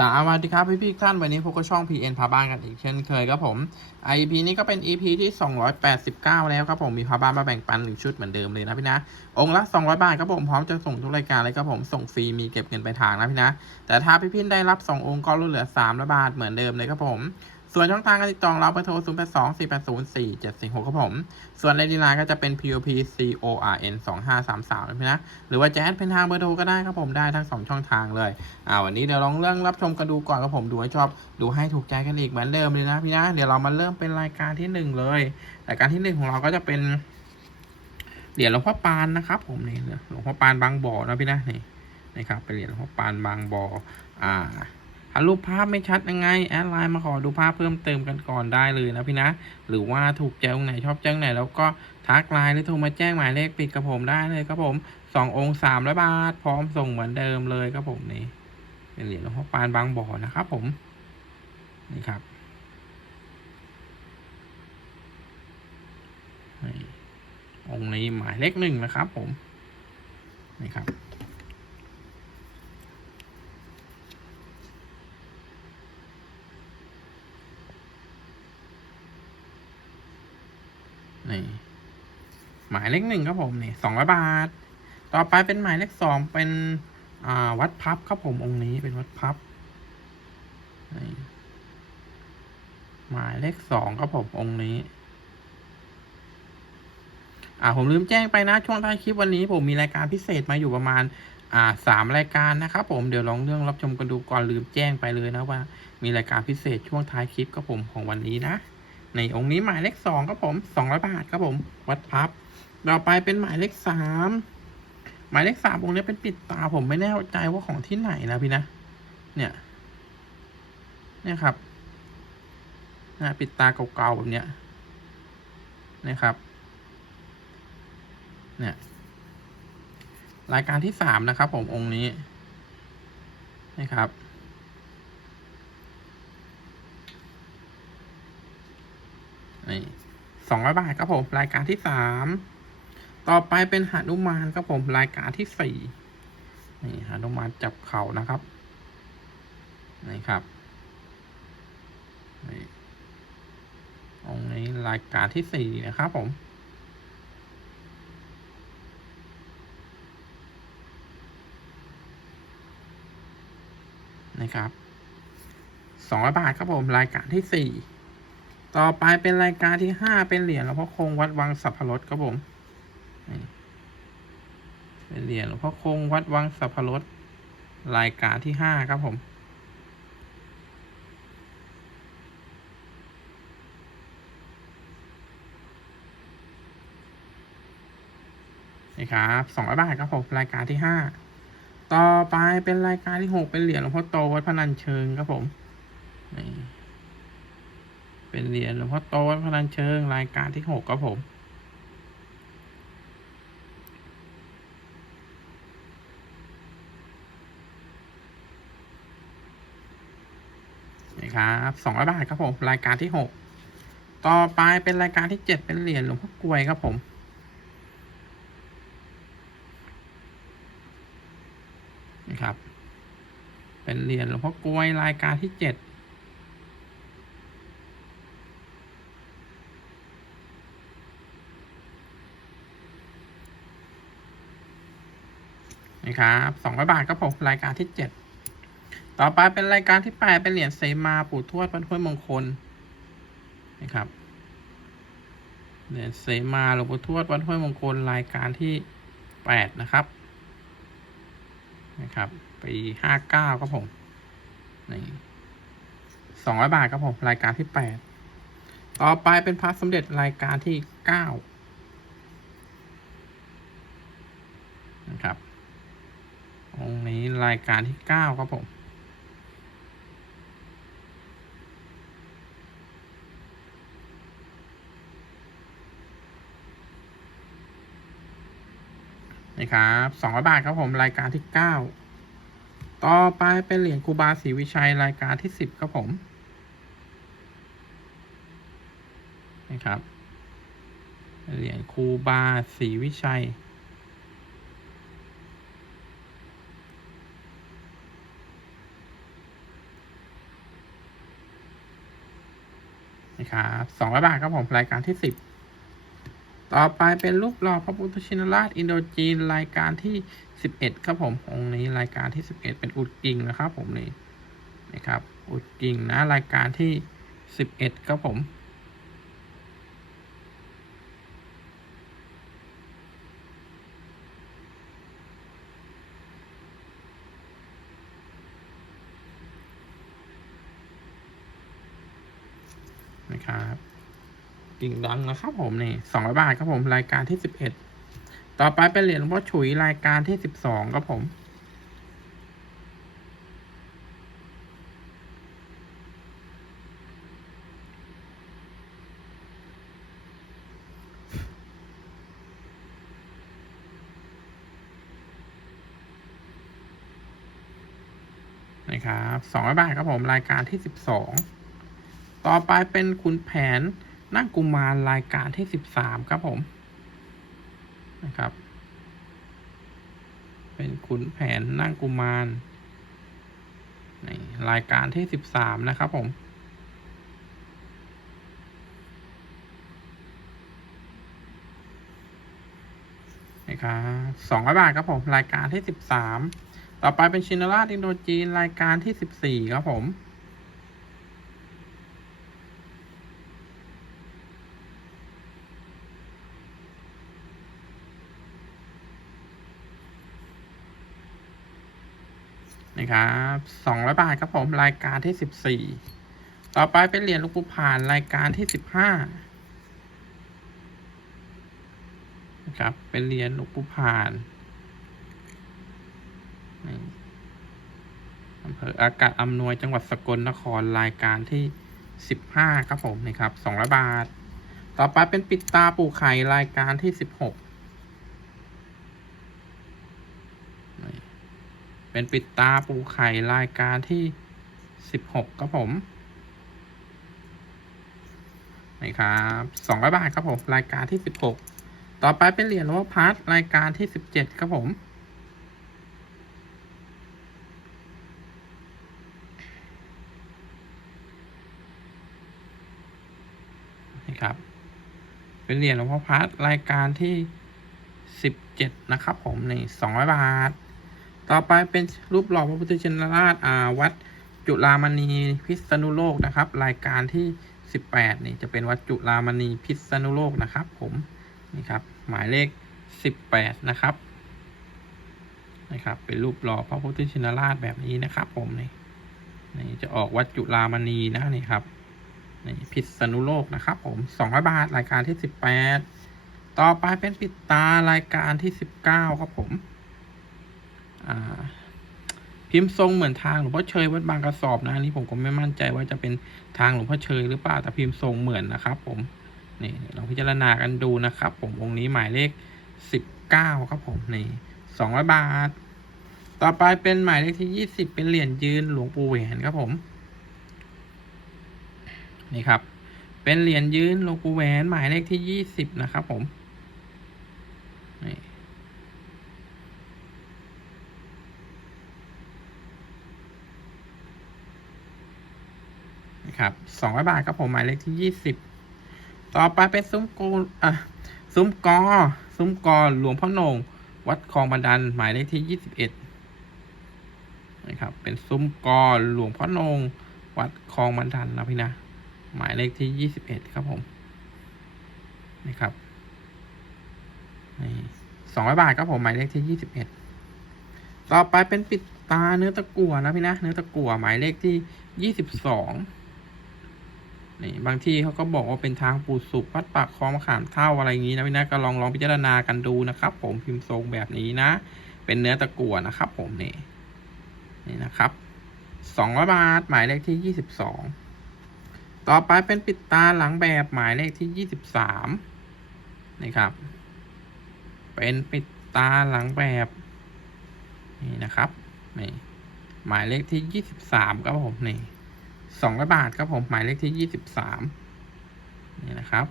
สวัสดีครับพี่พี่ๆท่านวันนี้พวกก็ช่อง PN พาบ้านกันอีกเช่นเคยครับผม IP นี้ก็เป็น EP ที่ 289 แล้วครับผมมีพาบ้านมาแบ่งปันหนึ่งชุดเหมือนเดิมเลยนะพี่นะองค์ละ 200 บาทครับผมพร้อมจะส่งทุกรายการเลยครับผมส่งฟรีมีเก็บเงินไปลายทางนะพี่นะแต่ถ้าพี่พี่ได้รับ 2 องค์ก็ลดเหลือ300บาทเหมือนเดิมเลยครับผม ส่วนช่องทางการติดต่อเราเบอร์โทร 0 8 2 4 8 0 4 7 4 6ครับผม ส่วนเลดีไลน์ก็จะเป็น POP CORN 2533นะพี่นะ หรือว่าจะแอดเป็นทางเบอร์โทรก็ได้ครับผมได้ทั้ง 2 ช่องทางเลย อ่า วันนี้เดี๋ยวลองเรื่องรับชมกันดูก่อนครับผม ดูให้ชอบ ดูให้ถูกใจกันอีกเหมือนเดิมเลยนะพี่นะ เดี๋ยวเรามาเริ่มเป็นรายการที่หนึ่งเลย รายการที่หนึ่งของเราก็จะเป็นเหรียญหลวงพ่อปานนะครับผมนี่หลวงพ่อปานบางบ่อนะพี่นะนี่นะครับเป็นเหรียญหลวงพ่อปานบางบ่อ อ่า ถ้ารูปภาพไม่ชัดยังไงแอดไลน์มาขอดูภาพเพิ่มเติมกันก่อนได้เลยนะพี่นะ หรือว่าถูกใจตรงไหนชอบจตรงไหน แล้วก็ทักไลน์หรือโทรมาแจ้งหมายเลขปิดกับผมได้เลยครับผมสององค์สามร้อยบาท พร้อมส่งเหมือนเดิมเลยครับผมนี่เป็นเหรียญหลวงพ่อปานบางบ่อนะครับผมนี่ครับองค์นี้หมายเลขหนึ่งนะครับผมนี่ครับ นี่หมายเลขหนึ่งครับผมนี่สองร้อยบาท ต่อไปเป็นหมายเลขสองเป็นวัดพับครับผมองค์นี้เป็นวัดพับหมายเลขสองครับผมองค์นี้ อ่าผมลืมแจ้งไปนะช่วงท้ายคลิปวันนี้ ผมมีรายการพิเศษมาอยู่ประมาณ อ่าสามรายการนะครับผมเดี๋ยวลองเรื่องรับชมกันดูก่อนลืมแจ้งไปเลยนะว่า มีรายการพิเศษช่วงท้ายคลิปครับผมของวันนี้นะ ในองค์นี้หมายเลขสองครับผมสองร้อยบาทครับผม วัดพับต่อไปเป็นหมายเลขสามหมายเลขสามองค์นี้เป็นปิดตาผมไม่แน่ใจว่าของที่ไหนนะพี่นะ เนี่ย เนี่ยครับนะปิดตาเก่าๆแบบเนี้ยนะครับ เนี่ย รายการที่สามนะครับผมองค์นี้นะครับ นี่สองร้อยบาทครับผมรายการที่สามต่อไปเป็นหานุมานครับผมรายการที่สี่นี่หานุมานจับเข่านะครับนี่ครับนี่องนี้รายการที่สี่นะครับผมนะครับสองร้อยบาทครับผมรายการที่สี่ ต่อไปเป็นรายการที่ห้าเป็นเหรียญหลวงพ่อคงวัดวังสัพพรสครับผมเป็นเหรียญหลวงพ่อคงวัดวังสัพพรสรายการที่ห้าครับผมนี่ครับสองร้อยบาทครับผมรายการที่ห้าต่อไปเป็นรายการที่หกเป็นเหรียญหลวงพ่อโตวัดพนัญเชิงครับผมนี่ เป็นเหรียญหลวงพ่อโตวัดพนัญเชิงรายการที่หกครับผม นี่ครับสองร้อยบาทครับผม รายการที่หกต่อไปเป็นรายการที่เจ็ดเป็นเหรียญหลวงพ่อกลวยครับผมนี่ครับ เป็นเหรียญหลวงพ่อกลวยรายการที่เจ็ด นี่ครับสองร้อยบาทครับผมรายการที่เจ็ดต่อไปเป็นรายการที่แปดเป็นเหรียญเสมาปู่ทวดวัดห้วยมงคลนะครับเหรียญเสมาหลวงปู่ทวดวัดห้วยมงคลรายการที่แปดนะครับนะครับปีห้าเก้าครับผมนี่สองร้อยบาทครับผมรายการที่แปดต่อไปเป็นพระสมเด็จรายการที่เก้านะครับ องค์นี้รายการที่เก้าครับผมนี่ครับสองร้อยบาทครับผมรายการที่เก้าต่อไปเป็นเหรียญคูบาศรีวิชัยรายการที่สิบครับผมนี่ครับเหรียญคูบาศรีวิชัย นะครับสองร้อยบาทครับผมรายการที่สิบต่อไปเป็นรูปหล่อพระพุทธชินราชอินโดจีนรายการที่สิบเอ็ดครับผมองค์นี้รายการที่สิบเอ็ดเป็นอุดกิ่งนะครับผมนี่นะครับอุดกิ่งนะรายการที่สิบเอ็ดครับผม นะครับ กิ่งดังนะครับผมนี่สองร้อยบาทครับผมรายการที่สิบเอ็ดต่อไปเป็นเหรียญหลวงพ่อฉุยรายการที่สิบสองครับผมนะครับสองร้อยบาทครับผมรายการที่สิบสองต่อไปเป็นขุนแผน นั่งกุมารรายการที่สิบสามครับผมนะครับ เป็นขุนแผนนั่งกุมารในรายการที่สิบสามนะครับผมนะครับสองร้อยบาทครับผม รายการที่สิบสามต่อไปเป็นชินราชอินโดจีน รายการที่สิบสี่ครับผม นะครับสองร้อยบาทครับผมรายการที่สิบสี่ต่อไปเป็นเหรียญลูกปูผ่านรายการที่สิบห้านะครับเป็นเหรียญลูกปูผ่านอำเภออากาศอำนวยจังหวัดสกลนครรายการที่สิบห้าครับผมนะครับสองร้อยบาท ต่อไปเป็นปิดตาปูไข่รายการที่สิบหก เป็นปิดตาปูไข่รายการที่สิบหกครับผมนี่ครับสองร้อยบาทครับผม รายการที่สิบหกต่อไปเป็นเหรียญโลพัสรายการที่สิบเจ็ดครับผมนี่ครับ เป็นเหรียญหลวงพ่อพัดรายการที่สิบเจ็ดนะครับผมนี่สองร้อยบาท ต่อไปเป็นรูปหล่อพระพุทธชินราชอ่าวัดจุฬามณีพิษณุโลกนะครับ รายการที่สิบแปดนี่จะเป็นวัดจุฬามณีพิษณุโลกนะครับ ผมนี่ครับ หมายเลขสิบแปดนะครับนะครับ เป็นรูปหล่อพระพุทธชินราชแบบนี้นะครับ ผมนี่นี่จะออกวัดจุฬามณีนะนี่ครับนี่พิษณุโลกนะครับ ผมสองร้อยบาทรายการที่สิบแปดต่อไปเป็นปิดตารายการที่สิบเก้าครับผม พิมพ์ทรงเหมือนทางหลวงพ่อเชยวัดบางกระสอบนะอันนี้ผมก็ไม่มั่นใจว่าจะเป็นทางหลวงพ่อเชยหรือเปล่าแต่พิมพ์ทรงเหมือนนะครับ ผมนี่ลองพิจารณากันดูนะครับ ผมองค์นี้หมายเลขสิบเก้าครับผมนี่สองร้อยบาท ต่อไปเป็นหมายเลขที่ยี่สิบเป็นเหรียญยืนหลวงปู่แหวนครับผมนี่ครับ เป็นเหรียญยืนหลวงปู่แหวนหมายเลขที่ยี่สิบนะครับ ผมนี่ นะ ครับสองร้อยบาทครับผมหมายเลขที่ยี่สิบต่อไปเป็นซุ้มโกอะซุ้มกอ ซุ้มกอหลวงพ่อโหนงวัดคลองบันดันหมายเลขที่ยี่สิบเอ็ดนะครับ เป็นซุ้มกอหลวงพ่อโหนงวัดคลองบันดันนะพี่นะหมายเลขที่ยี่สิบเอ็ดครับผมนะครับนี่สองร้อยบาทครับผมหมายเลขที่ยี่สิบเอ็ดต่อไปเป็นปิดตาเนื้อตะกั่วนะพี่นะเนื้อตะกั่วหมายเลขที่ยี่สิบสอง นี่บางที่เขาก็บอกว่าเป็นทางปูสุกวัดปากคลองมะขามเท่าอะไรอย่างนี้นะพี่นะก็ลองลองพิจารณากันดูนะครับ ผมพิมพ์ทรงแบบนี้นะ เป็นเนื้อตะกั่วนะครับ ผมนี่นี่นะครับสองร้อยบาทหมายเลขที่ยี่สิบสองต่อไปเป็นปิดตาหลังแบบหมายเลขที่ยี่สิบสามนี่ครับ เป็นปิดตาหลังแบบนี่นะครับนี่หมายเลขที่ยี่สิบสามครับผมนี่ สองร้อยบาทครับผม หมายเลขที่ยี่สิบสามนี่นะครับ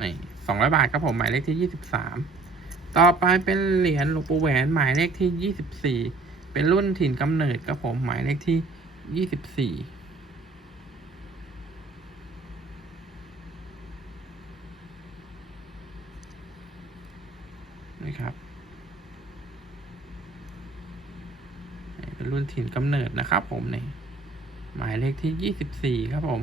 นี่สองร้อยบาทครับผม หมายเลขที่ยี่สิบสามต่อไปเป็นเหรียญหลวงปู่แหวนหมายเลขที่ยี่สิบสี่เป็นรุ่นถิ่นกำเนิดครับผม หมายเลขที่ยี่สิบสี่นะครับ เป็นรุ่นถิ่นกำเนิดนะครับผมนี่หมายเลขที่ยี่สิบสี่ครับผม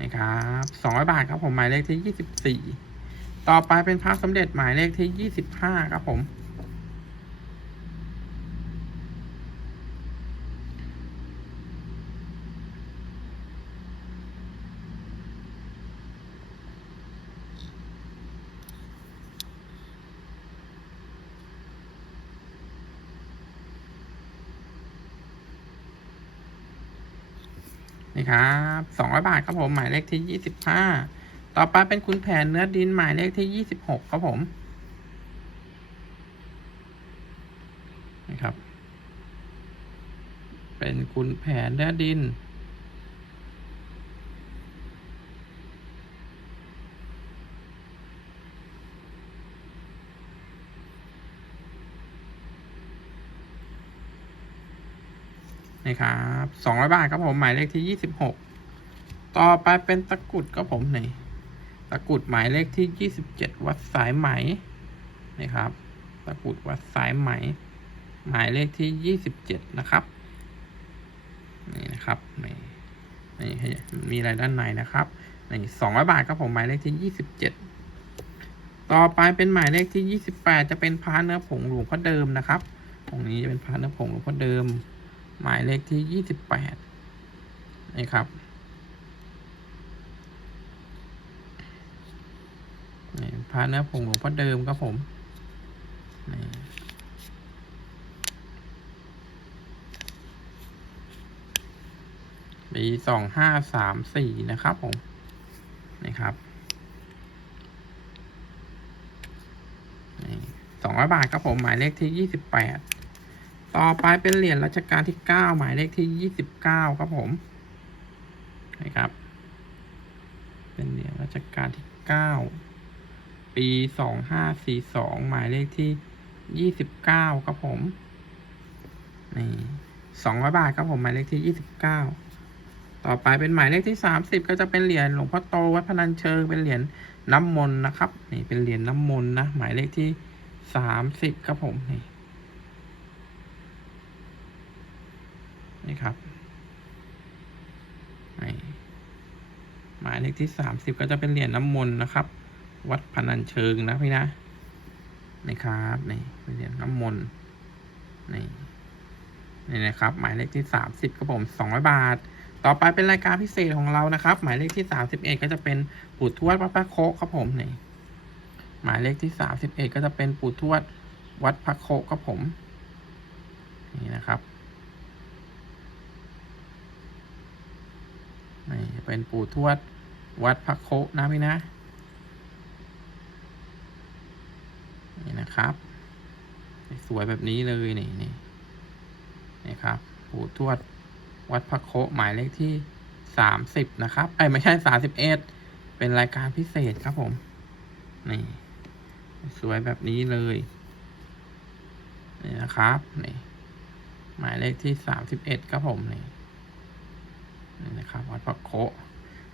นะครับสองร้อยบาทครับผมหมายเลขที่ยี่สิบสี่ต่อไปเป็นพระสมเด็จหมายเลขที่ยี่สิบห้าครับผมีครับสองร้อยบาทครับผมหมายเลขที่ยี่สิบห้าต่อไปเป็นคุณแผนเนื้อดินหมายเลขที่ยี่สิบหกครับผมนะครับ เป็นคุณแผนเนื้อดิน นี่ครับสองร้อยบาทครับผมหมายเลขที่ยี่สิบหกต่อไปเป็นตะกุดครับผมนี่ตะกุดหมายเลขที่ยี่สิบเจ็ดวัดสายไหมนี่ครับ ตะกุดวัดสายไหม หมายเลขที่ยี่สิบเจ็ดนะครับนี่นะครับนี่นี่มีอะไรด้านในนะครับนี่สองร้อยบาทครับผมหมายเลขที่ยี่สิบเจ็ดต่อไปเป็นหมายเลขที่ยี่สิบแปดจะเป็นพาเนื้อผงหลวงพ่อเดิมนะครับตรงนี้จะเป็นพาเนื้อผงหลวงพ่อเดิม หมายเลขที่ยี่สิบแปดนี่ครับนี่พระเนื้อผงหลวงพ่อเดิมครับผมนี่ปีสองห้าสามสี่นะครับผมนี่ครับนี่สองร้อยบาทครับผมหมายเลขที่ยี่สิบแปด ต่อไปเป็นเหรียญรัชกาลที่เก้าหมายเลขที่ยี่สิบเก้าครับผมนะครับ เป็นเหรียญรัชกาลที่เก้าปีสองห้าสี่สองหมายเลขที่ยี่สิบเก้าครับผมนี่สองร้อยบาทครับผมหมายเลขที่ยี่สิบเก้าต่อไปเป็นหมายเลขที่สามสิบก็จะเป็นเหรียญหลวงพ่อโตวัดพนัญเชิงเป็นเหรียญน้ำมนต์นะครับ นี่เป็นเหรียญน้ำมนต์นะหมายเลขที่สามสิบครับผมนี่ นี่ครับนี่หมายเลขที่สามสิบก็จะเป็นเหรียญน้ำมนต์นะครับ วัดพนัญเชิงนะพี่นะนี่ครับนี่เป็นเหรียญน้ำมนต์นี่นี่นะครับหมายเลขที่สามสิบครับผมสองร้อยบาท ต่อไปเป็นรายการพิเศษของเรานะครับ หมายเลขที่สามสิบเอ็ดก็จะเป็นปู่ทวดวัดพระโคครับผมนี่หมายเลขที่สามสิบเอ็ดก็จะเป็นปู่ทวดวัดพระโคครับผม นี่นะครับ นี่จะเป็นปู่ทวด วัดพระโคะนะพี่นะ นี่นะครับ สวยแบบนี้เลยนี่นี่นี่ครับ ปู่ทวด วัดพระโคะหมายเลขที่สามสิบนะครับ ไอ้ไม่ใช่สามสิบเอ็ดเป็นรายการพิเศษครับผม นี่ สวยแบบนี้เลย นี่นะครับ นี่ หมายเลขที่สามสิบเอ็ดครับผมนี่ นะครับวัดพระโค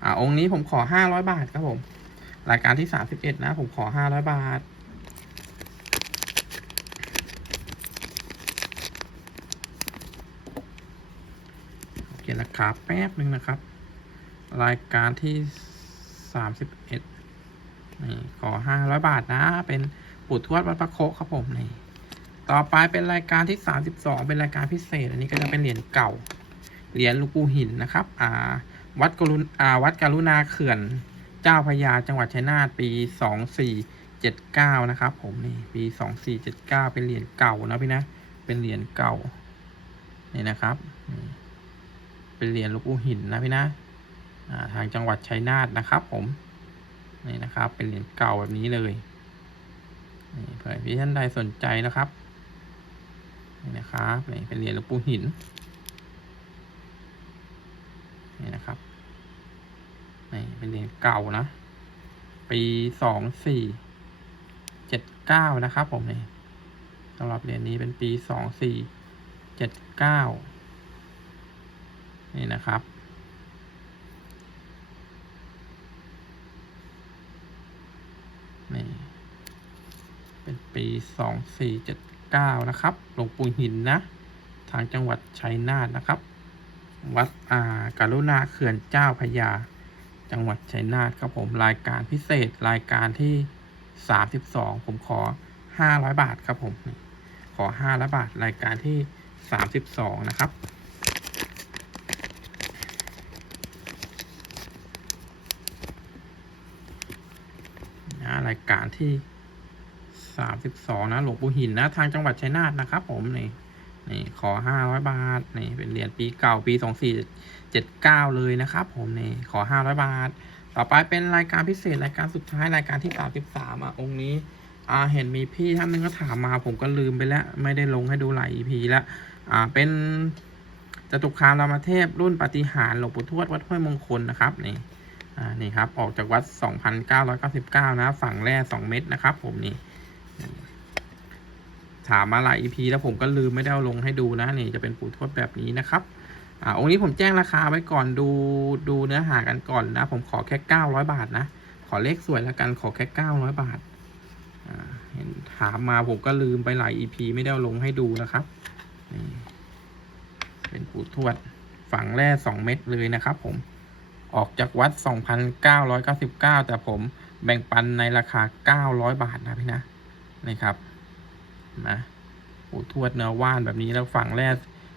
อ่าองค์นี้ผมขอห้าร้อยบาทครับผม รายการที่สามสิบเอ็ดนะ ผมขอห้าร้อยบาท โอเคราคาแป๊บหนึ่งนะครับ รายการที่สามสิบเอ็ดนี่ขอห้าร้อยบาทนะ เป็นปู่ทวดวัดพระโคครับผมนี่ต่อไปเป็นรายการที่สามสิบสองเป็นรายการพิเศษ อันนี้ก็จะเป็นเหรียญเก่า เหรียญลูกปูหินนะครับอ่าวัดกรุณอ่าวัดกรุณาเขื่อนเจ้าพระยาจังหวัดชัยนาทปีสองสี่เจ็ดเก้านะครับ ผมนี่ปีสองสี่เจ็ดเก้าเป็นเหรียญเก่านะพี่นะ เป็นเหรียญเก่านี่นะครับ เป็นเหรียญลูกปูหินนะพี่นะาทางจังหวัดชัยนาทนะครับ ผมนี่นะครับ เป็นเหรียญเก่าแบบนี้เลยนี่เผื่อพี่ท่านใดสนใจนะครับนี่นะครับนี่เป็นเหรียญหลวงปู่หินนะครับ นี่ เป็นเหรียญเก่านะ ปีสองสี่เจ็ดเก้านะครับผมนี่สำหรับเหรียญนี้เป็นปีสองสี่เจ็ดเก้านี่นะครับนี่เป็นปีสองสี่เจ็ด9นะครับ หลวงปู่หินนะ ทางจังหวัดชัยนาทนะครับ วัดอ่าการุณาเขื่อนเจ้าพยา จังหวัดชัยนาทครับผมรายการพิเศษรายการที่ 32 ผมขอ 500 บาทครับผมขอ500บาทรายการที่ 32 นะครับ นะรายการที่ 32 นะหลวงปู่หินนะ ทางจังหวัดชัยนาทนะครับผมนี่ นี่ขอ500บาทนี่เป็นเหรียญปีเก่าปี2479เลยนะครับ ผมนี่ขอ500บาท ต่อไปเป็นรายการพิเศษรายการสุดท้ายรายการที่33อะองค์นี้อ่าเห็นมีพี่ท่านหนึงก็ถามมาผมก็ลืมไปแล้ว ไม่ได้ลงให้ดูหลาย EP แล้วอ่าเป็นจตุคามรามเทพรุ่นปฏิหารหลวงปู่ทวดวัดห้วยมงคลนะครับนี่อ่านี่ครับออกจากวัด 2,999 นะ ฝั่งแร่ 2 เม็ดนะครับ ผมนี่ ถามมาหลาย EP แล้วผมก็ลืมไม่ได้เอาลงให้ดูนะนี่จะเป็นปู่ทวดแบบนี้นะครับอ่าองค์นี้ผมแจ้งราคาไว้ก่อนดูดูเนื้อหากันก่อนนะ ผมขอแค่ 900 บาทนะ ขอเลขสวยแล้วกันขอแค่ 900 บาทอ่าเห็นถามมาผมก็ลืมไปหลาย EP ไม่ได้เอาลงให้ดูนะครับนี่เป็นปู่ทวดฝั่งแร่2เม็ดเลยนะครับ ผมออกจากวัด 2,999 แต่ผมแบ่งปันในราคา 900 บาทนะพี่นะนี่ครับ นะโอ้ทวดเนื้อว่านแบบนี้แล้วฝั่งแรก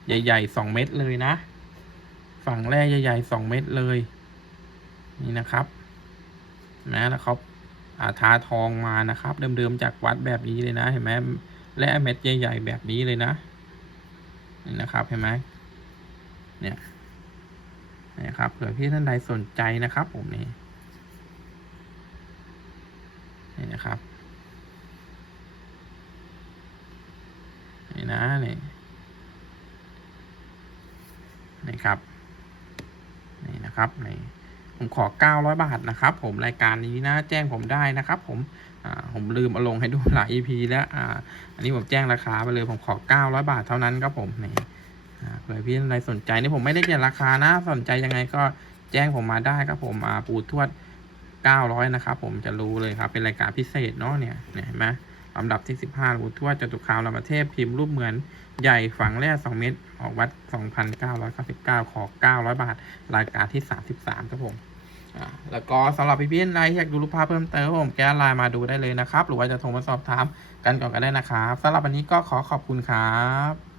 ใหญ่ๆ2เม็ดเลยนะ ฝั่งแรกใหญ่ๆ2เม็ดเลย นี่นะครับ นะแล้วเขาอาทาทองมานะครับ เดิมๆจากวัดแบบนี้เลยนะ เห็นไหมและเม็ดใหญ่ๆแบบนี้เลยนะนี่นะครับเห็นไหมเนี่ยนะครับเผื่อพี่ท่านใดสนใจนะครับ ผมนี่นี่นะครับ นี่นะนี่นี่ครับนี่นะครับนี่ผมขอ 900 บาทนะครับ ผมรายการนี้นะแจ้งผมได้นะครับ ผมอ่าผมลืมเอาลงให้ดูหลาย EP แล้วอ่าอันนี้ผมแจ้งราคาไปเลยผมขอ 900 บาทเท่านั้นครับผมนี่อ่าเผื่อพี่ท่านใดสนใจนี่ผมไม่ได้เขียราคานะสนใจยังไงก็แจ้งผมมาได้ครับผมอ่าปูทวด 900 นะครับผมจะรู้เลยครับ เป็นรายการพิเศษเนาะเนี่ยเห็นไหม ลำดับที่ 15ปูทวดจตุคามรามเทพพิมพ์รูปเหมือนใหญ่ฝังแร่2เม็ดออกวัด 2,999 ขอ 900 บาท รายการที่ 33 ครับผมแล้วก็สำหรับพี่พี่นานใดที่อยากดูรูปภาพเพิ่มเติมผมแก้ไลน์มาดูได้เลยนะครับ หรือว่าจะโทรมาสอบถามกันก่อนก็ได้นะครับสำหรับวันนี้ก็ขอขอบคุณครับ